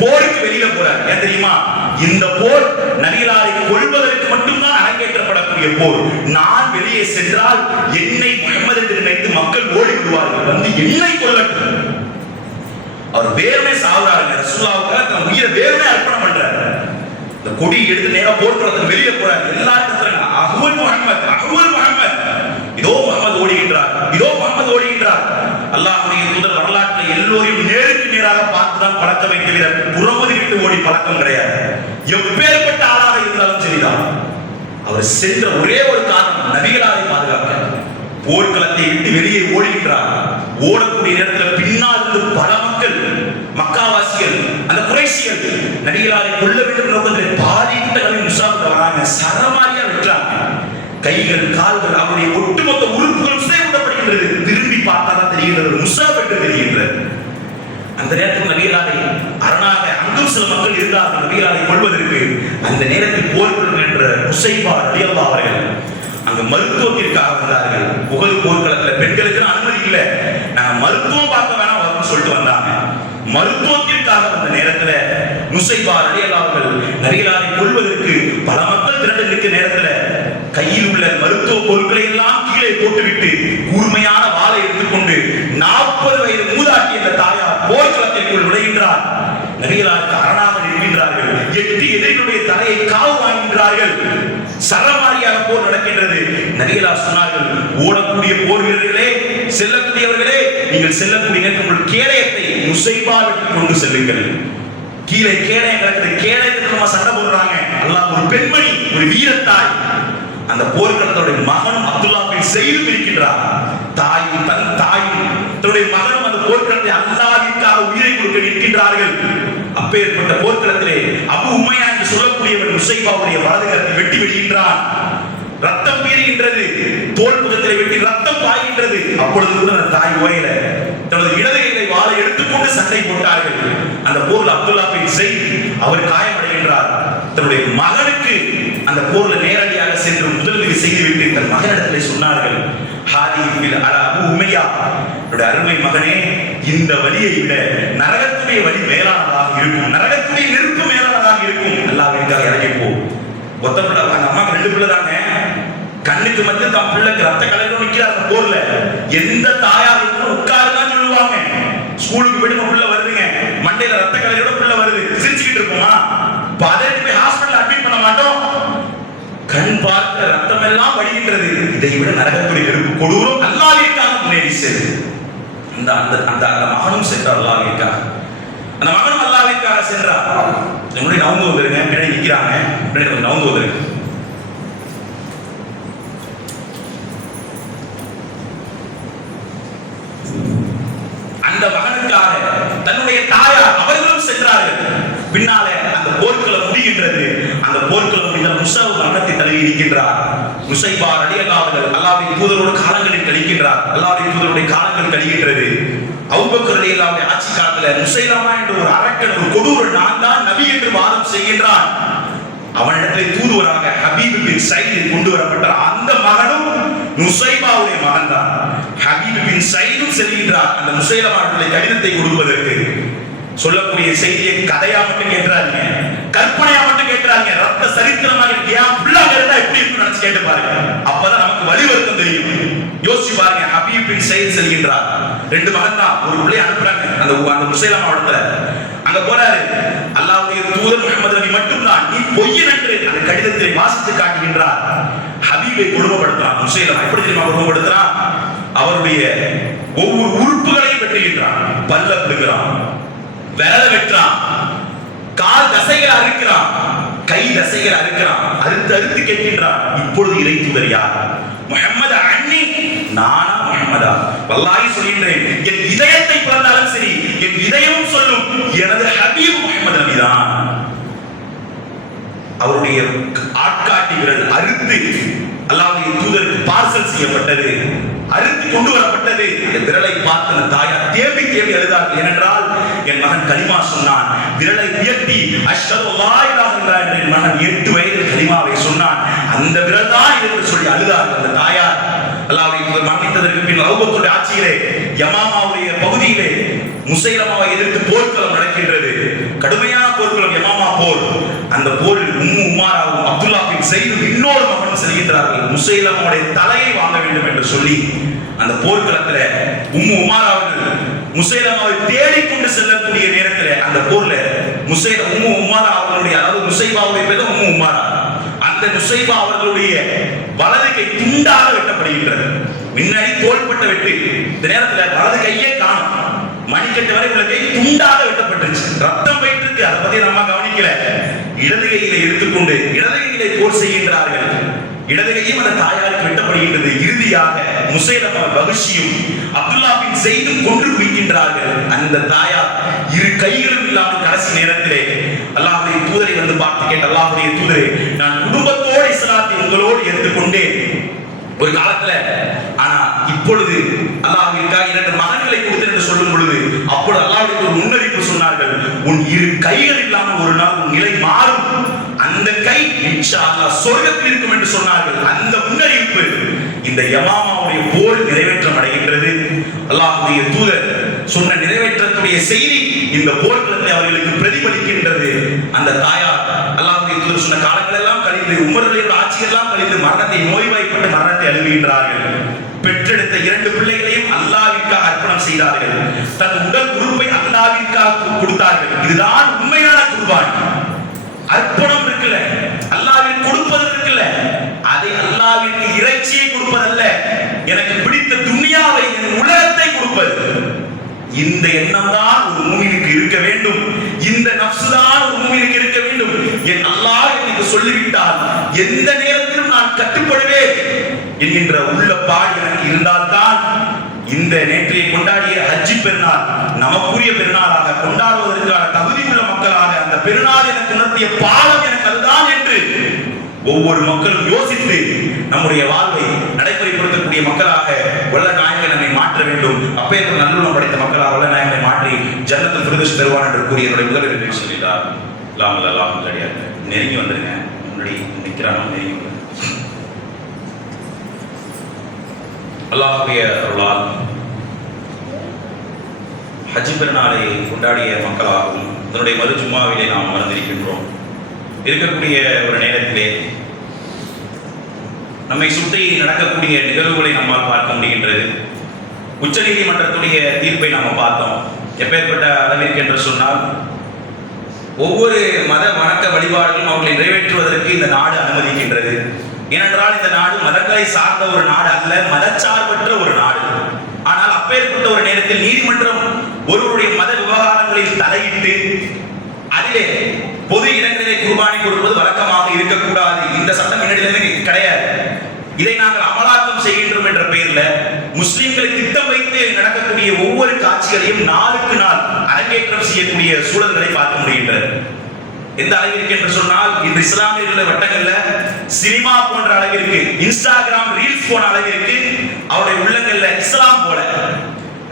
போருக்கு வெளியில போறார். ஏன் தெரியுமா? இந்த போர் நபிகளாரை கொல்வதற்கு மட்டும்தான் அரங்கேற்றப்படக்கூடிய போர். நான் வெளியே சென்றால் என்னை முஹம்மது என்று நினைத்து மக்கள் ஓடி விடுவார்கள், வந்து என்னை கொல்லட்டும். அவர் வேறுமே சாவுறாருங்க. ரசூலுல்லாஹ்வுக்காக தன் உயிரை வேறுமே அர்ப்பணம் பண்றாரு. இந்த கொடி எடுத்து நேரா போர்க்களத்துக்கு வெளியில போறாரு. எல்லாரும் கத்துறாங்க, அஹ்வல் முஹம்மத், அஹ்வல் முஹம்மத். இதோ முகமது ஓடுகின்றார், இதோ முகமது ஓடுகின்றார். அல்லாஹ்வுடைய தூதர் வரலாற்றில் எல்லோரையும் நேருக்கு நேராக பார்த்துதான் பழக்கம் வைக்க தவிர புறமுதுகிட்டு ஓடி பழக்கம் கிடையாது. எப்பேற்பட்ட ஆளாக இருந்தாலும் சரிதான். அவர் சென்ற ஒரே ஒரு காரணம் நபிகளாரை பாதுகாக்க. போர்க்களத்தை விட்டு வெளியே ஓடுகின்றார். ஓடக்கூடிய நேரத்தில் பின்னால் இருந்து பல மக்கள், மக்காவாசிகள், அந்த குறைஷிகள் நபிகளாரை கொல்ல வேண்டும் நோக்கத்தில் பாதிக்கப்பட்ட முசாஃபிர் வராங்க. சரமாரியா வெற்றாங்க. கைகள், கால்கள், அவருடைய ஒட்டுமொத்த உறுப்புகளும் சிதைவுடப்படுகின்றது. திரும்பி பார்த்தாதான் தெரிகின்றது முசாஃப் என்று தெரிகின்றது. அந்த நேரத்தில் நபிகளாரை அரணாக அங்கும் சில மக்கள் இருந்தார்கள் நபிகளாரை கொள்வதற்கு. அந்த நேரத்தில் போர்க்களம் என்ற உசைபா ரலியல்லாஹு அவர்கள் அங்க மருத்துவத்திற்காக வந்தார்கள். உஹது போர்க்களத்தில் பெண்களுக்கு அனுமதி இல்லை, நாங்க மருத்துவம் பார்க்க வேணாம் வரும்னு சொல்லிட்டு வந்தாங்க. மருத்துவத்திற்காக வந்த நேரத்தில் நுசைபா ரலியல்லாஹு அவர்கள் நபிகளாரை கொள்வதற்கு பல மக்கள் திரண்டு நிற்க நேரத்தில் கையில் உள்ள மருத்துவ பொருட்களை எல்லாம் கீழே போட்டுவிட்டு கூர்மையான வாளை எடுத்துக்கொண்டு 40 வயது மூதாட்டி என்ற தாயார் போர்க்களத்திற்குள் நுழைகின்றார். நபிகளாருக்கு அரணாக நிற்கின்றார்கள். 8 எதிரிகளுடைய தலையை காவு வாங்குகின்றார்கள். சரமாரியாக போர் நடக்கின்றது. நபிகளார் சொன்னார்கள், ஓடக்கூடிய போர் வீரர்களே, செல்லக்கூடியவர்களே, நீங்கள் செல்லக்கூடிய உங்கள் கேடயத்தை நுசைபாவிற்கு கொண்டு செல்லுங்கள். கீழே கேடயம் கிடக்குது, கேடயத்துக்கு நம்ம சண்டை போடுறாங்க. அல்லாஹ் ஒரு பெண்மணி, ஒரு வீரத்தாய். அந்த போர்க்களத்தோட மகனும் அப்துல்லா பின் ஸைதும் இருக்கின்றார். தாயும் தன்னுடைய மகனும் அந்த போர்க்களத்தை அல்லாஹ்விற்காக உயிரை கொடுக்க நிற்கின்றார்கள். அப்பேற்பட்ட போர்க்களத்திலே அபு உமையா என்று சொல்லக்கூடியவர் நுசைபாவுடைய வலதுகரத்தை வெட்டி விடுகின்றான். ரத்தம் பீறுகின்றது. தோல் புகத்திலே வெட்டி ரத்தம் பாய்கின்றது. அப்பொழுது கூட அந்த தாய் ஓயல தனது இடது கையை வாளை எடுத்துக்கொண்டு சண்டை போட்டார்கள். அந்த போரில் அப்துல்லா பின் ஸைத் அவர் காயமடைகின்றார். தன்னுடைய மகனுக்கு அந்த போர்ல நேரடியாக சென்று முதலுதவி செய்துவிட்டு தன் மகனிடத்திலே சொன்னார்கள், அபு உமையா, அருமை மகனே, இந்த வழியை விட நரகத்துடைய வழி மேலானதாக இருக்கும், நரகத்துடைய நெருப்பு மேலானதாக இருக்கும். அல்லாஹ்விற்காக இறங்கி போ. ஒத்த பிள்ளை, அந்த அம்மாக்கு 2 பிள்ளை தாங்க. கண்ணுக்கு மட்டும் தான் பிள்ளைக்கு ரத்த கலரும் நிற்கிறார். போர்ல எந்த தாயார் உட்காருதான் சொல்லுவாங்க. ஸ்கூலுக்கு போயிட்டு பிள்ளை வருதுங்க, மண்டையில ரத்த கலரோட பிள்ளை வருது, சிரிச்சுக்கிட்டு இருப்போமா? பதறி போய் ஹாஸ்பிட்டல் அட்மிட் பண்ண மாட்டோம். கண் பார்த்த ரத்தம் எல்லாம் வடிகின்றது. இதை விட நரகத்துடைய நெருப்பு கொடூரம். அல்லாஹ்விற்காக முன்னேறி சென்று அந்த மகனும் சென்றார். அல்லாஹ்விற்காக அந்த மகனும் அல்லாஹ்விற்காக சென்றார். நம்முடைய நவுந்து வந்துருங்க, பின்னாடி நிற்கிறாங்க, பின்னாடி நவுந்து வந்துருங்க. அந்த மகனுக்காக தன்னுடைய தாயார் அவர்களும் சென்றார்கள். பின்னாலே அந்த போர்க்களம் முடிகின்றது. அந்த போர்க்களம் முடிந்தால் முஸாப் மரணத்தை தழுவி இருக்கின்றார். நுசைபா ரலியல்லாஹு அவர்கள் அல்லாஹ்வின் தூதரோடு காலங்களில் கழிக்கின்றார். அல்லாஹ்வின் தூதருடைய காலங்கள் கழிகின்றது. அபூபக்கர் ரலியல்லாஹு ஆட்சி காலத்தில் முசைலமா என்ற ஒரு அரக்கன், ஒரு கொடூரன், நான் தான் நபி என்று வாதம் செய்கின்றான். அவனிடத்தில் தூதுவராக ஹபீப் பின் ஸைத் கொண்டு வரப்பட்டார். அந்த மகனும் நுசைபாவுடைய மகன் தான். ஹபீப் பின் ஸைதும் செல்கின்றார் அந்த முசைலமாவுடைய கடிதத்தை கொடுப்பதற்கு. சொல்லக்கூடிய செய்தியை கதையா மட்டும் கேட்கிறாங்க, கற்பனையா மட்டும் கேட்கிறாங்க, ரத்த சரித்திரமாக எப்படி இருக்கு நினைச்சு கேட்டு பாருங்க. அப்பதான் நமக்கு வழிவர்த்தம் தெரியும். யோசிச்சு பாருங்க. ஹபீப் பின் ஸைத் செல்கின்றார். 2 மகன் தான். ஒரு பிள்ளை அனுப்புறாங்க அந்த முசைலமா இடத்துல. அங்க போறாரு. அல்லாஹ்வுடைய தூதர் முஹம்மது நபி மட்டும்தான் நீ பொய்யன் என்று அந்த கடிதத்தை வாசித்து காட்டுகின்றார். ஹபீபை கொடுமைப்படுத்துறான் முசைலமா. எப்படி தெரியுமா கொடுமைப்படுத்துறான்? அவருடைய ஒவ்வொரு உறுப்புகளையும் வெட்டுகின்றான். பல்ல பிடுங்குறான், விரல வெட்டுறான், கால் தசைகளை அறுக்கிறான், கை தசைகளை அறுக்கிறான், அறுத்து கேட்கின்றான். இப்பொழுது இறை தூதர் யார்? முஹம்மது அன்னி, நானா முஹம்மதா? வல்லாஹி சொல்கின்றேன், என் இதயத்தை பிளந்தாலும் சரி, என் இதயமும் சொல்லும் எனது ஹபீப் முஹம்மது நபிதான். அவருடைய ஆட்காட்டி விரல் அறுத்து அல்லாஹ்வுடைய தூதருக்கு பார்சல் செய்யப்பட்டது, அறுத்து கொண்டு வரப்பட்டது. இந்த விரலை பார்த்த தாயார் தேம்பி அழுதார்கள். ஏனென்றால் என் மகன் கலிமா சொன்னான். விரலை உயர்த்தி அஷ்ஹது அல்லா இலாஹ இல்லல்லாஹ் என்று என் மகன் 8 வயதில் கலிமாவை சொன்னான். அந்த விரல் தான் என்று சொல்லி அழுதார்கள் அந்த தாயார். அல்லாஹ்வுடைய தூதர் மரணித்ததற்கு பின் ரௌபத்துடைய ஆட்சியிலே யமாமாவுடைய பகுதியிலே முசைலமாவை எதிர்த்து போர்க்களம் நடக்கின்றது. கடுமையான போர்க்களம், யமாமா போர். அந்த போரில் உம்மு உமாராவும் அப்துல்லா பின் ஸைதும் இன்னொரு மகன் செல்கின்றார்கள். முசைலமாவுடைய தலையை வாங்க வேண்டும் என்று சொல்லி அந்த போர்க்களத்தில் உம்மு உமாராவுகள் முசைலமாவை தேடிக்கொண்டு செல்லக்கூடிய நேரத்தில் அந்த போர்ல உம்மு உமாரா அவர்களுடைய, அதாவது முசைபாவுடைய பேர் உம்மு உமாரா, அந்த அந்த நுசைபா அவர்களுடைய வலது கை துண்டாக வெட்டப்படுகின்றது. முன்னாடி தோள்பட்ட வெட்டு, இந்த நேரத்தில் வலது கையே காணும். மணிக்கட்டு வரை உள்ள கை துண்டாக வெட்டப்பட்டுருச்சு, ரத்தம் போயிட்டு இருக்கு. அதை பத்தி நம்ம கவனிக்கல. இடது கையில எடுத்துக்கொண்டு இடது கையில போர் செய்கின்றார்கள். இடது கையும் அந்த தாயாருக்கு வெட்டப்படுகின்றது. இறுதியாக முசைலமா பகுஷியும் அப்துல்லா பின் ஸைதும் கொன்று குவிக்கின்றார்கள். அந்த தாயார் இரு கைகளும் இல்லாமல் கடைசி நேரத்திலே அல்லாஹ்வுடைய தூதரை வந்து பார்த்து கேட்ட, அல்லாஹ்வுடைய தூதரே, நான் குடும்பத்தோடு இஸ்லாத்தை உங்களோடு எடுத்துக்கொண்டேன் ஒரு காலத்துல, ஆனா இப்பொழுது அல்லாஹ்விற்காக 2 மகன்களை கொடுத்தேன் என்று சொல்லும் பொழுது அப்பொழுது அல்லாஹ்வுக்கு ஒரு முன்னறிவிப்பு சொன்னார்கள், உன் இரு கைகள் இல்லாமல் ஒரு நாள் உன் நிலை மாறும், அந்த கை இன்ஷா அல்லாஹ் சொர்க்கத்தில் இருக்கும் என்று சொன்னார்கள். அந்த முன்னறிவிப்பு இந்த யமாமாவுடைய போர் நிறைவேற்றம் அடைகின்றது. அல்லாஹ்வுடைய தூதர் சொன்ன நிறைவேற்றக்கூடிய செய்தி இந்த போர்க்களத்தை அவர்களுக்கு பிரதிபலிக்கின்றது. அந்த தாயார் அல்லாஹ்வுடைய தூதர் சொன்ன காலங்கள் எல்லாம் கழிந்து, உமருடைய ஆட்சியெல்லாம் கழிந்து மரணத்தை நோய்வாய்ப்பட்டு மரணத்தை அழுகுகின்றார்கள். பெற்றெடுத்த 2 பிள்ளைகளையும் அல்லாஹ்விற்காக அர்ப்பணம் செய்தார்கள். தன் உடல் உறுப்பை அல்லாஹ்விற்காக கொடுத்தார்கள். இதுதான் உண்மையான குர்பான். அர்ப்பணம் இருக்குல்ல, அல்லாஹ்விற்கு கொடுப்பது இருக்குல்ல, அதை அல்லாஹ்விற்கு இறைச்சியை கொடுப்பதல்ல, எனக்கு பிடித்த துன்யாவை, என் உலகத்தை கொடுப்பது. இந்த எண்ணம் தான் ஒரு மூமினுக்கு இருக்க வேண்டும். இந்த நஃப்ஸ் தான் ஒரு மூமினுக்கு இருக்க வேண்டும். என் அல்லாஹ் எனக்கு சொல்லிவிட்டால் எந்த நேரத்திலும் நான் கட்டுப்படுவேன் என்கின்ற உள்ளப்பாடு எனக்கு இருந்தால்தான் இந்த நேற்றைய கொண்டாடிய ஹஜ்ஜி பெருநாள் நமக்குரிய பெருநாளாக கொண்டாடுவதற்கான தகுதி உள்ள மக்களாக அந்த பெருநாள் எனக்கு உணர்த்திய பாடம் எனக்கு அதுதான் என்று ஒவ்வொரு மக்களும் யோசித்து நம்முடைய வாழ்வை நடைமுறைப்படுத்தக்கூடிய மக்களாக வல்ல நாயகன் நம்மை மாற்ற வேண்டும். அப்பேற்பட்ட நல்லுணம் படைத்த மக்களாக வல்ல நாயகனை மாற்றி ஜன்னத்துல் ஃபிர்தௌஸ் தருவான் என்று கூறிய என்னுடைய முதல் எழுதி சொல்லிட்டார். அல்லாஹ் அடியார் நெருங்கி வந்துருங்க, முன்னாடி நிற்கிறானோ நெருங்கி வந்து அல்லாஹ்வுடைய அருளால் ஹஜ் பெருநாளை கொண்டாடிய மக்களாகவும் அதனுடைய மறு ஜும்மாவிலே நாம் அமர்ந்திருக்கின்றோம். இருக்கக்கூடிய ஒரு நேரத்திலே நம்மை சுற்றி நடக்கக்கூடிய நிகழ்வுகளை நம்மால் பார்க்க முடிகின்றது. உச்ச நீதிமன்றத்துடைய தீர்ப்பை நாம் பார்த்தோம். எப்பேற்பட்ட அளவிற்கு என்று சொன்னால், ஒவ்வொரு மத வணக்க வழிபாடுகளும் அவர்களை நிறைவேற்றுவதற்கு இந்த நாடு அனுமதிக்கின்றது. ஏனென்றால் இந்த நாடு மதங்களை சார்ந்த ஒரு நாடு அல்ல, மதச்சார்பற்ற ஒரு நாடு. ஆனால் அப்பேற்பட்ட ஒரு நேரத்தில் நீதிமன்றம் ஒருவருடைய மத விவகாரங்களில் தலையிட்டு அதிலே பொது இடங்களிலே குர்பானி கொடுப்பது வழக்கமாக இருக்கக்கூடாது, இந்த சட்டம் என்னிடமே கிடையாது, இதை நாங்கள் அமலாக்கம் செய்கின்றோம் என்ற பெயர்ல முஸ்லிம்களை திட்டம் வைத்து நடக்கக்கூடிய ஒவ்வொரு காட்சிகளையும் நாளுக்கு நாள் அரங்கேற்றம் செய்யக்கூடிய சூழல்களை பார்க்க முடிகின்றது. எந்த அளவிற்கு என்று சொன்னால், இந்த இஸ்லாமிய வட்டங்கள்ல சினிமா போன்ற அளவிற்கு, இன்ஸ்டாகிராம் ரீல்ஸ் போன அளவிற்கு அவருடைய உள்ளங்கள்ல இஸ்லாம் போல.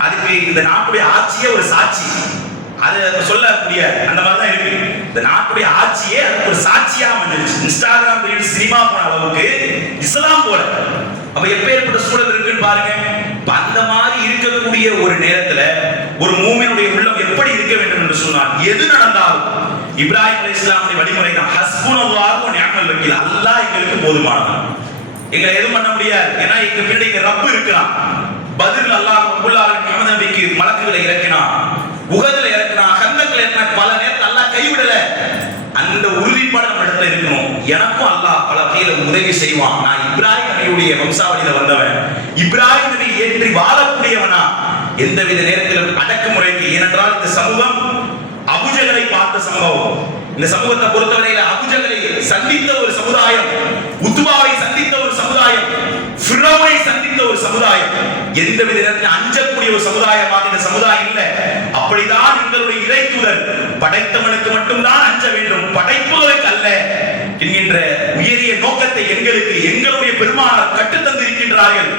அதுக்கு இந்த நாட்டுடைய ஆட்சியே ஒரு சாட்சி, அது சொல்ல முடியாது, அந்த மாதிரி தான் இருக்கு. இந்த நாட்டுடைய ஆட்சியே அதுக்கு ஒரு சாட்சியா வந்துருச்சு. இன்ஸ்டாகிராம் ரீல்ஸ் சினிமா போன அளவுக்கு இஸ்லாம் போல. அப்ப எப்பேற்பட்ட சூழல் இருக்குன்னு பாருங்க. அந்த மாதிரி இருக்கக்கூடிய ஒரு நேரத்துல ஒரு மூமினுடைய உள்ளம் எப்படி இருக்க வேண்டும் என்று சொன்னால், எது நடந்தாலும் இப்ராஹிம் அலைஹிஸ்ஸலாமுடைய வழிமுறை தான், ஹஸ்புனல்லாஹு வ நிஅமல் வக்கீல், அல்லாஹ் எங்களுக்கு போதுமானவன், எங்களை எதுவும் பண்ண முடியாது. ஏன்னா எங்க பின்னாடி எங்க ரப்பு இருக்கிறான். பத்ர்ல அல்லாஹ் ரப்புல் ஆலமீன் முஹம்மது நபிக்கு மலக்குகளை இறக்கினான், உஹதுல இறக்கினான், ஹந்தக்ல இறக்கினான், பல நேரத்தில் அல்லாஹ் கைவிடல. அந்த உறுதிப்பாடு நம்ம இடத்துல இருக்கணும். எனக்கும் அல்லாஹ் பல வகையில உதவி செய்வான். நான் இப்ராஹிம் நபியுடைய வம்சாவளியில வந்தவன், இப்ராஹிம் நபி ஏற்றி வாழக்கூடியவனா, எந்தவித நேரத்திலும் அடக்குமுறைக்கு. ஏனென்றால் இந்த சமூகம் அபூஜஹலை பார்த்த சம்பவம். இந்த சமூகத்தை பொறுத்தவரையில அபூஜஹலை சந்தித்த ஒரு சமுதாயம், உத்பாவை சந்தித்த ஒரு சமுதாயம், ஃபிரௌனை சந்தித்த ஒரு சமுதாயம், எந்தவித நேரத்தில் அஞ்சக்கூடிய ஒரு சமுதாயமாக இந்த சமுதாயம் இல்லை. அப்படிதான் எங்களுடைய இறைத்தூதர் படைத்தவனுக்கு மட்டும்தான் அஞ்ச வேண்டும், படைப்புகளுக்கு அல்ல என்கின்ற உயரிய நோக்கத்தை எங்களுக்கு எங்களுடைய பெருமானார் கற்றுத்தந்திருக்கின்றார்கள்.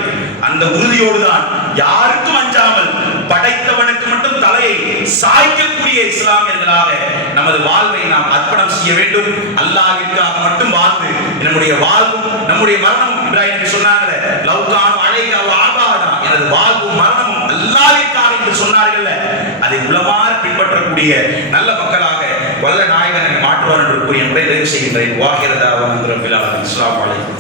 அந்த உறுதியோடுதான் யாருக்கும் அஞ்சாமல் படைத்தவனுக்கு மட்டும் தலையை சாய்க்கக்கூடிய இஸ்லாமியர்களாக நமது வாழ்வை நாம் அர்ப்பணம் செய்ய வேண்டும். அல்லாஹ்விற்காக மட்டும் வாழ்ந்து நம்முடைய வாழ்வும் நம்முடைய மரணமும், இப்ராஹிம் நபி சொன்னாங்களே, லவ்கான் அலைஹா வ ஆபானா, எனது வாழ்வும் மரணமும் அல்லாஹ்விற்காக என்று சொன்னார்கள். அதை உளமாற பின்பற்றக்கூடிய நல்ல மக்களாக வல்ல நாயகனை மாற்றுவார் என்று கூறிய நிறைவு செய்கின்றேன். வாஹிர தாவா ரப்பில் ஆலமீன். அஸ்ஸலாமு அலைக்கும்.